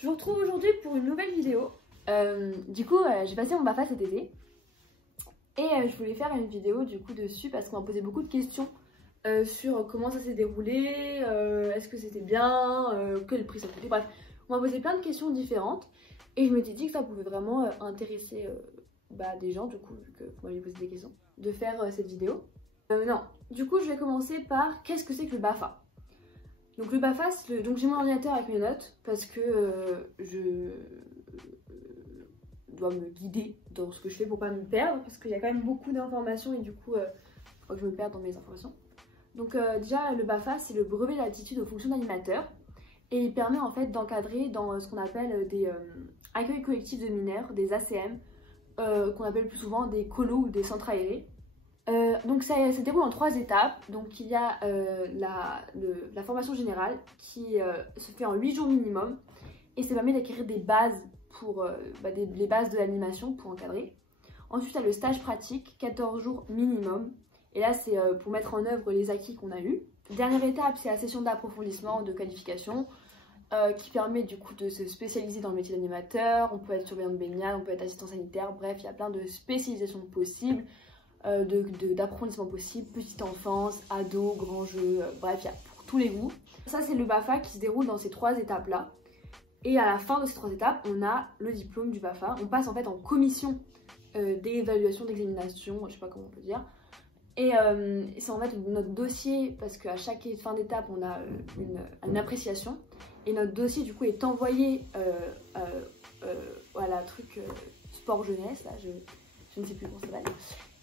Je vous retrouve aujourd'hui pour une nouvelle vidéo. J'ai passé mon BAFA cet été et je voulais faire une vidéo dessus parce qu'on m'a posé beaucoup de questions sur comment ça s'est déroulé, est-ce que c'était bien, quel prix ça coûtait, bref. On m'a posé plein de questions différentes et je m'étais dit que ça pouvait vraiment intéresser des gens, vu que vous m'avez posé des questions, de faire cette vidéo. Je vais commencer par qu'est-ce que c'est que le BAFA. Donc le BAFA, donc j'ai mon ordinateur avec mes notes parce que je dois me guider dans ce que je fais pour pas me perdre, parce qu'il y a quand même beaucoup d'informations et faut que je me perde dans mes informations. Donc déjà le BAFA, c'est le brevet d'aptitude aux fonctions d'animateur et il permet en fait d'encadrer dans ce qu'on appelle des accueils collectifs de mineurs, des ACM, qu'on appelle plus souvent des colos ou des centres aérés. Donc ça se déroule en 3 étapes. Donc il y a la formation générale qui se fait en 8 jours minimum et ça permet d'acquérir des bases pour les bases de l'animation pour encadrer. Ensuite il y a le stage pratique, 14 jours minimum, et là c'est pour mettre en œuvre les acquis qu'on a eus. Dernière étape, c'est la session d'approfondissement de qualification qui permet de se spécialiser dans le métier d'animateur. On peut être surveillant de baignade, on peut être assistant sanitaire, bref il y a plein de spécialisations possibles. D'approfondissement possible, petite enfance, ado, grand jeu, bref, il y a pour tous les goûts. Ça c'est le BAFA qui se déroule dans ces 3 étapes là. Et à la fin de ces 3 étapes, on a le diplôme du BAFA. On passe en fait en commission d'évaluation, d'examination, je sais pas comment on peut dire. Et c'est en fait notre dossier, parce qu'à chaque fin d'étape on a une appréciation. Et notre dossier est envoyé à la sport jeunesse, là, je ne sais plus comment ça s'appelle.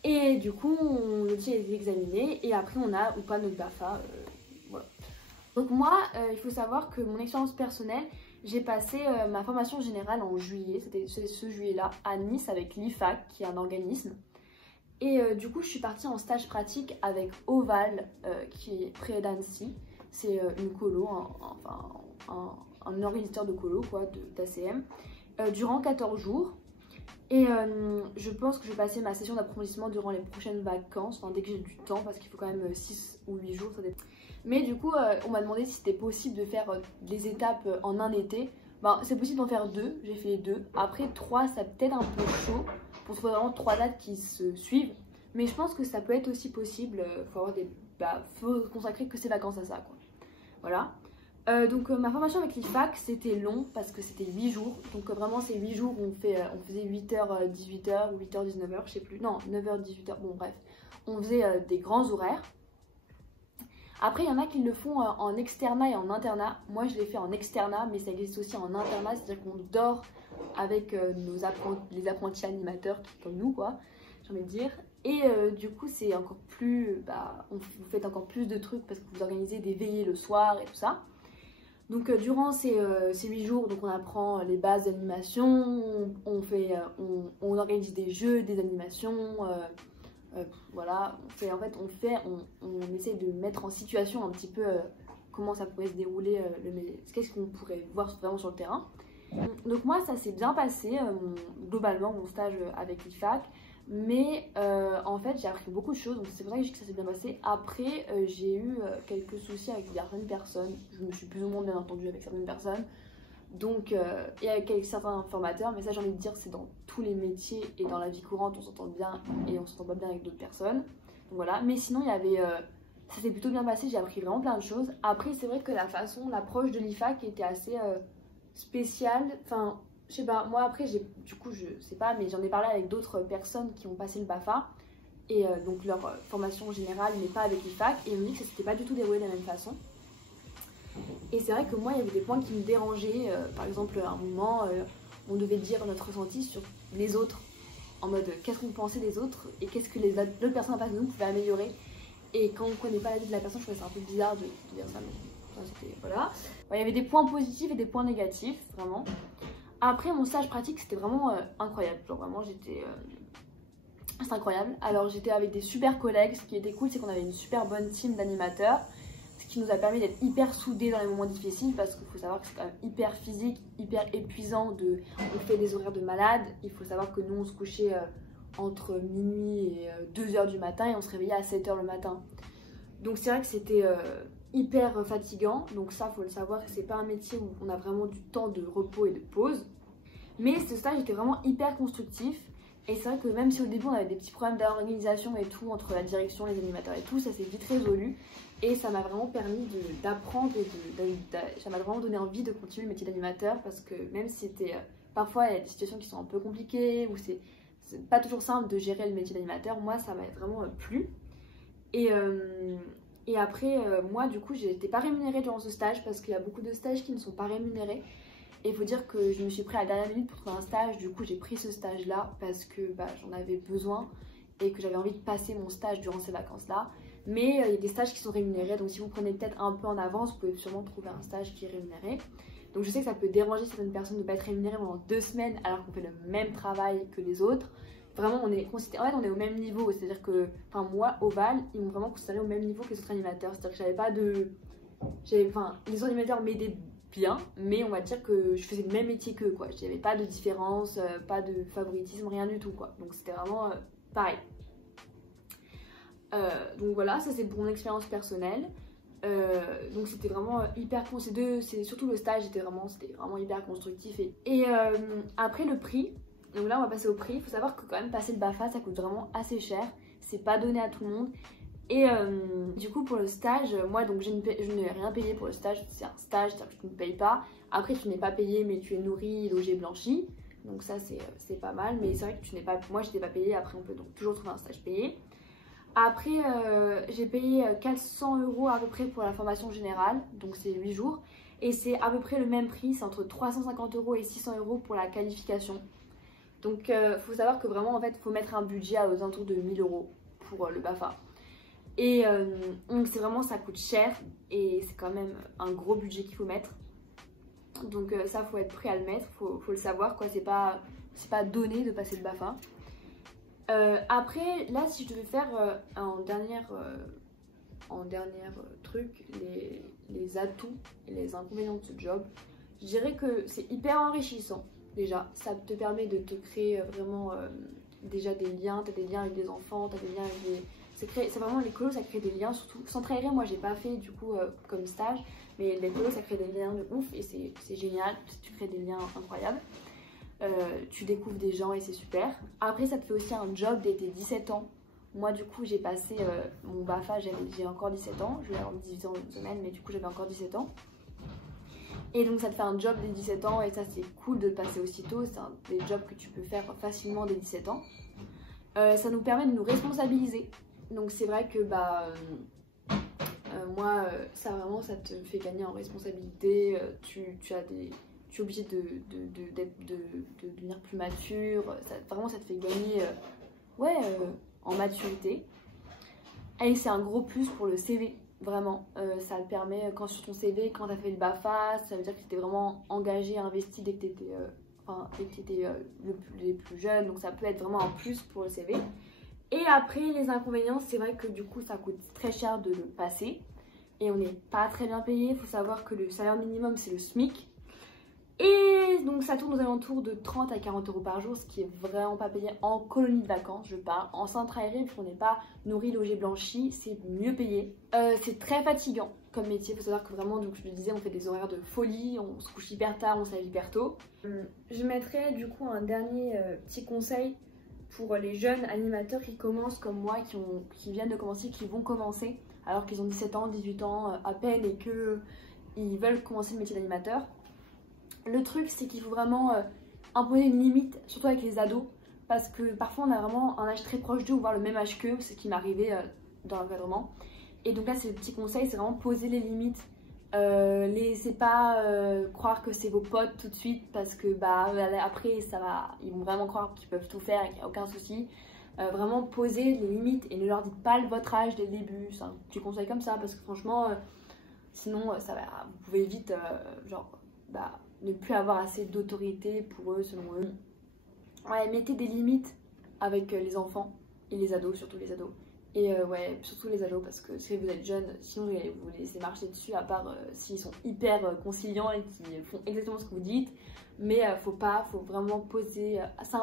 Et le dossier est examiné et après on a ou pas notre BAFA. Voilà. Donc moi, il faut savoir que mon expérience personnelle, j'ai passé ma formation générale en juillet, c'était ce juillet-là, à Nice avec l'IFAC, qui est un organisme. Et je suis partie en stage pratique avec Oval, qui est près d'Annecy. C'est une colo, un organisateur de colo, d'ACM, durant 14 jours. Et je pense que je vais passer ma session d'approfondissement durant les prochaines vacances, dès que j'ai du temps, parce qu'il faut quand même 6 ou 8 jours, ça dépend. Mais on m'a demandé si c'était possible de faire les étapes en un été. C'est possible d'en faire 2, j'ai fait les 2. Après 3, ça peut être un peu chaud, pour trouver vraiment 3 dates qui se suivent. Mais je pense que ça peut être aussi possible, faut consacrer que ses vacances à ça, quoi. Voilà. Ma formation avec l'IFAC c'était long parce que c'était 8 jours. Donc vraiment c'est 8 jours où on faisait 8h 18h ou 8h 19h, je sais plus. Non, 9h 18h, bon bref. On faisait des grands horaires. Après il y en a qui le font en externat et en internat. Moi je l'ai fait en externat, mais ça existe aussi en internat, c'est-à-dire qu'on dort avec les apprentis animateurs comme nous, quoi, j'ai envie de dire. Et c'est encore plus, vous faites encore plus de trucs parce que vous organisez des veillées le soir et tout ça. Donc durant ces 8 jours, on apprend les bases d'animation, on organise des jeux, des animations, voilà. On essaie de mettre en situation un petit peu comment ça pourrait se dérouler, qu'est-ce qu'on pourrait voir vraiment sur le terrain. Donc moi ça s'est bien passé, globalement mon stage avec l'IFAC. Mais en fait j'ai appris beaucoup de choses, donc c'est pour ça que je dis que ça s'est bien passé. Après j'ai eu quelques soucis avec certaines personnes, je me suis plus ou moins bien entendue avec certaines personnes, donc et avec certains formateurs, mais ça j'ai envie de dire c'est dans tous les métiers et dans la vie courante on s'entend bien et on s'entend pas bien avec d'autres personnes. Donc voilà, mais sinon ça s'est plutôt bien passé, j'ai appris vraiment plein de choses. Après c'est vrai que l'approche de l'IFAC était assez spéciale, je sais pas, moi après je sais pas, mais j'en ai parlé avec d'autres personnes qui ont passé le BAFA et donc leur formation générale mais pas avec l'IFAC, et ils m'ont dit que ça s'était pas du tout déroulé de la même façon. Et c'est vrai que moi il y avait des points qui me dérangeaient, par exemple à un moment on devait dire notre ressenti sur les autres, en mode qu'est-ce qu'on pensait des autres et qu'est-ce que les autres personnes en face de nous pouvaient améliorer, et quand on connaît pas la vie de la personne je trouvais ça un peu bizarre de dire ça, mais voilà. Il y avait des points positifs et des points négatifs, vraiment. Après mon stage pratique c'était vraiment incroyable, genre vraiment c'est incroyable. Alors j'étais avec des super collègues, ce qui était cool c'est qu'on avait une super bonne team d'animateurs, ce qui nous a permis d'être hyper soudés dans les moments difficiles, parce qu'il faut savoir que c'est quand même hyper physique, hyper épuisant, on fait des horaires de malade. Il faut savoir que nous on se couchait entre minuit et 2h du matin et on se réveillait à 7h le matin. Donc c'est vrai que c'était hyper fatigant. Donc ça, faut le savoir, c'est pas un métier où on a vraiment du temps de repos et de pause. Mais ce stage était vraiment hyper constructif. Et c'est vrai que même si au début on avait des petits problèmes d'organisation et tout, entre la direction, les animateurs et tout, ça s'est vite résolu. Et ça m'a vraiment permis d'apprendre et ça m'a vraiment donné envie de continuer le métier d'animateur. Parce que même si c'était parfois il y a des situations qui sont un peu compliquées, ou c'est pas toujours simple de gérer le métier d'animateur, moi ça m'a vraiment plu. Et après, moi du coup j'étais pas rémunérée durant ce stage parce qu'il y a beaucoup de stages qui ne sont pas rémunérés. Et il faut dire que je me suis pris à la dernière minute pour trouver un stage. Du coup j'ai pris ce stage là parce que j'en avais besoin et que j'avais envie de passer mon stage durant ces vacances là. Mais il y a des stages qui sont rémunérés, donc si vous prenez peut-être un peu en avance, vous pouvez sûrement trouver un stage qui est rémunéré. Donc je sais que ça peut déranger certaines personnes de ne pas être rémunérées pendant 2 semaines alors qu'on fait le même travail que les autres. Vraiment on est considéré, en fait on est au même niveau, c'est-à-dire que, enfin moi au Val, ils m'ont vraiment considéré au même niveau que les autres animateurs. C'est-à-dire que j'avais pas de... les autres animateurs m'aidaient bien, mais on va dire que je faisais le même métier qu'eux quoi. Il n'y avait pas de différence, pas de favoritisme, rien du tout quoi. Donc c'était vraiment pareil. Donc voilà, ça c'est pour mon expérience personnelle. Donc c'était vraiment hyper c'est surtout le stage, c'était vraiment hyper constructif. Et après le prix, donc là on va passer au prix. Il faut savoir que quand même passer le BAFA ça coûte vraiment assez cher, c'est pas donné à tout le monde. Et du coup pour le stage, moi donc je n'ai rien payé pour le stage, c'est un stage, c'est-à-dire que tu ne payes pas. Après tu n'es pas payé mais tu es nourri, logé, blanchi. Donc ça c'est pas mal, mais c'est vrai que tu n'es pas, moi j'étais pas payée, après on peut donc toujours trouver un stage payé. Après, j'ai payé 400 € à peu près pour la formation générale, donc c'est 8 jours. Et c'est à peu près le même prix, c'est entre 350 € et 600 € pour la qualification. Donc il faut savoir que vraiment, en fait, il faut mettre un budget aux alentours de 1000 € pour le BAFA. Et donc c'est vraiment, ça coûte cher et c'est quand même un gros budget qu'il faut mettre. Donc ça, faut être prêt à le mettre, faut le savoir, quoi. C'est pas donné de passer le BAFA. Après, là, si je devais faire en dernier truc, les atouts et les inconvénients de ce job, je dirais que c'est hyper enrichissant. Déjà, ça te permet de te créer vraiment déjà des liens. Tu as des liens avec des enfants, tu as des liens avec des... C'est vraiment les colos, ça crée des liens, surtout sans trahir. Moi, j'ai pas fait du coup comme stage, mais les colos, ça crée des liens de ouf et c'est génial. Tu crées des liens incroyables. Tu découvres des gens et c'est super. Après ça te fait aussi un job dès tes 17 ans. Moi du coup j'ai passé mon BAFA, j'ai encore 17 ans. Je vais avoir 18 ans une semaine mais du coup j'avais encore 17 ans. Et donc ça te fait un job dès 17 ans et ça c'est cool de le passer aussitôt. C'est des jobs que tu peux faire facilement dès 17 ans. Ça nous permet de nous responsabiliser. Donc c'est vrai que moi ça vraiment ça te fait gagner en responsabilité. Tu es obligé de devenir plus mature, vraiment ça te fait gagner en maturité. Et c'est un gros plus pour le CV, vraiment. Ça te permet, quand sur ton CV, quand tu as fait le BAFA, ça veut dire que tu étais vraiment engagé, investi dès que tu étais les plus jeunes, donc ça peut être vraiment un plus pour le CV. Et après les inconvénients, c'est vrai que du coup ça coûte très cher de le passer et on n'est pas très bien payé. Il faut savoir que le salaire minimum c'est le SMIC. Et donc ça tourne aux alentours de 30 à 40 € par jour, ce qui est vraiment pas payé en colonie de vacances, je parle. En centre aéré, puisqu'on n'est pas nourri, logé, blanchi, c'est mieux payé. C'est très fatigant comme métier, il faut savoir que vraiment, donc je le disais, on fait des horaires de folie, on se couche hyper tard, on se lève hyper tôt. Je mettrai du coup un dernier petit conseil pour les jeunes animateurs qui commencent comme moi, qui viennent de commencer, qui vont commencer, alors qu'ils ont 17 ans, 18 ans à peine et qu'ils veulent commencer le métier d'animateur. Le truc, c'est qu'il faut vraiment imposer une limite, surtout avec les ados, parce que parfois on a vraiment un âge très proche d'eux, ou voire le même âge qu'eux, ce qui m'est arrivé dans l'encadrement. Et donc là, c'est le petit conseil, c'est vraiment poser les limites. Laissez pas croire que c'est vos potes tout de suite, parce que après, ils vont vraiment croire qu'ils peuvent tout faire et qu'il n'y a aucun souci. Vraiment poser les limites et ne leur dites pas votre âge dès le début. C'est un petit conseil comme ça, parce que franchement, sinon, vous pouvez vite, ne plus avoir assez d'autorité pour eux, selon eux. Ouais, mettez des limites avec les enfants et les ados, surtout les ados. Et surtout les ados, parce que si vous êtes jeune, sinon vous les laissez marcher dessus, à part s'ils sont hyper conciliants et qui font exactement ce que vous dites. Mais faut vraiment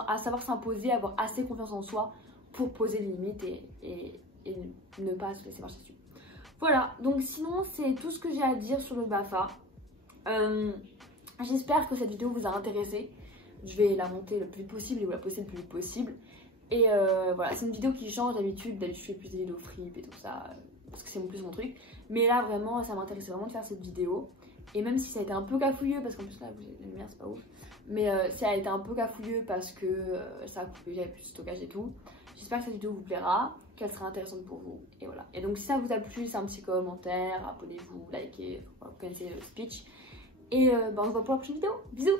à savoir s'imposer, avoir assez confiance en soi pour poser les limites et ne pas se laisser marcher dessus. Voilà, donc sinon c'est tout ce que j'ai à dire sur le BAFA. J'espère que cette vidéo vous a intéressé. Je vais la monter le plus vite possible et vous la poster le plus vite possible. Et voilà, c'est une vidéo qui change d'habitude. D'habitude je fais plus des vidéos flip et tout ça, parce que c'est plus mon truc. Mais là vraiment ça m'intéressait vraiment de faire cette vidéo. Et même si ça a été un peu cafouilleux, parce qu'en plus là la lumière c'est pas ouf, mais ça a été un peu cafouilleux parce que ça a coupé, j'avais plus de stockage et tout. J'espère que cette vidéo vous plaira, qu'elle sera intéressante pour vous, et voilà. Et donc si ça vous a plu, c'est un petit commentaire, abonnez-vous, likez, vous connaissez le speech. Et on se voit pour la prochaine vidéo, bisous.